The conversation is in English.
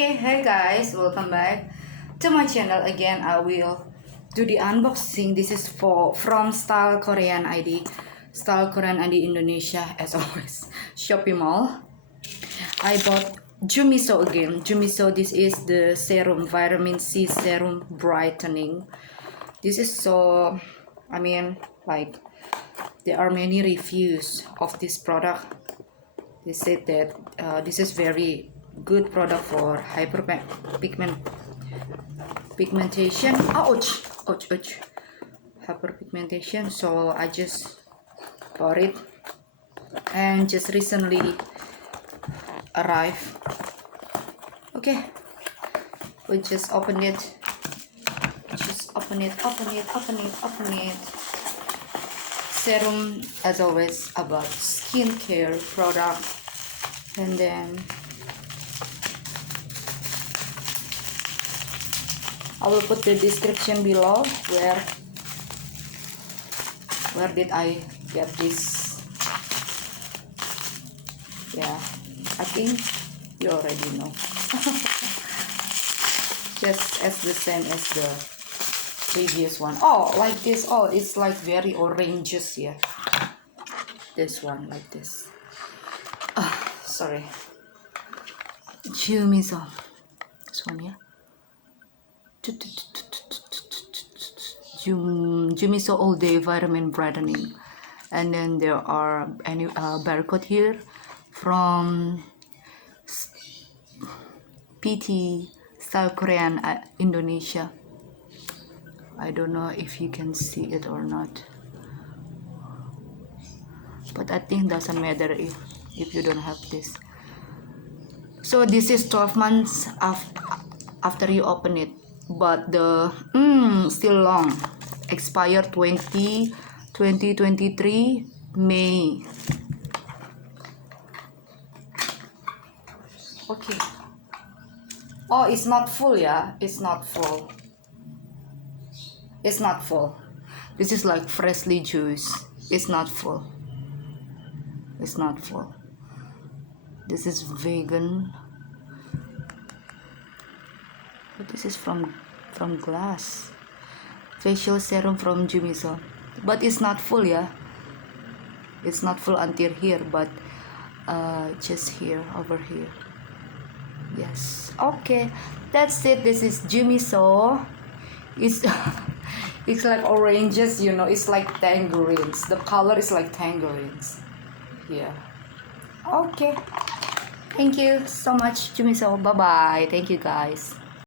Okay, hey guys, welcome back to my channel again. I will do the unboxing. This is from Style Korean ID, Style Korean ID Indonesia, as always. Shopee Mall. I bought Jumiso again. Jumiso, this is the serum, vitamin C serum brightening. This is so, like, there are many reviews of this product. They said that this is very good product for pigmentation. Ouch, ouch, ouch. Hyperpigmentation. So I just bought it and just recently arrived. Okay, we just open it. Just open it. Serum, as always, about skincare product, and then I will put the description below where did I get this. Yeah, I think you already know. Just as the same as the previous one. Oh, like this. Oh, it's like very oranges here. This one like this. Sorry. Jumiso. This one, yeah. Jumiso all day vitamin brightening, and then there are any barcode here from PT Style Korean Indonesia. I don't know if you can see it or not, but I think doesn't matter if you don't have this. So this is 12 months after you open it, but the still long. Expire 2023 May. Okay. Oh, it's not full, yeah. It's not full. It's not full. This is like freshly juiced. It's not full. It's not full. This is vegan. But this is from glass. Facial serum from Jumiso. But it's not full, yeah. It's not full until here, but just here, over here. Yes. Okay. That's it. This is Jumiso. It's it's like oranges, you know. It's like tangerines. The color is like tangerines. Yeah. Okay. Thank you so much, Jumiso. Bye bye. Thank you, guys.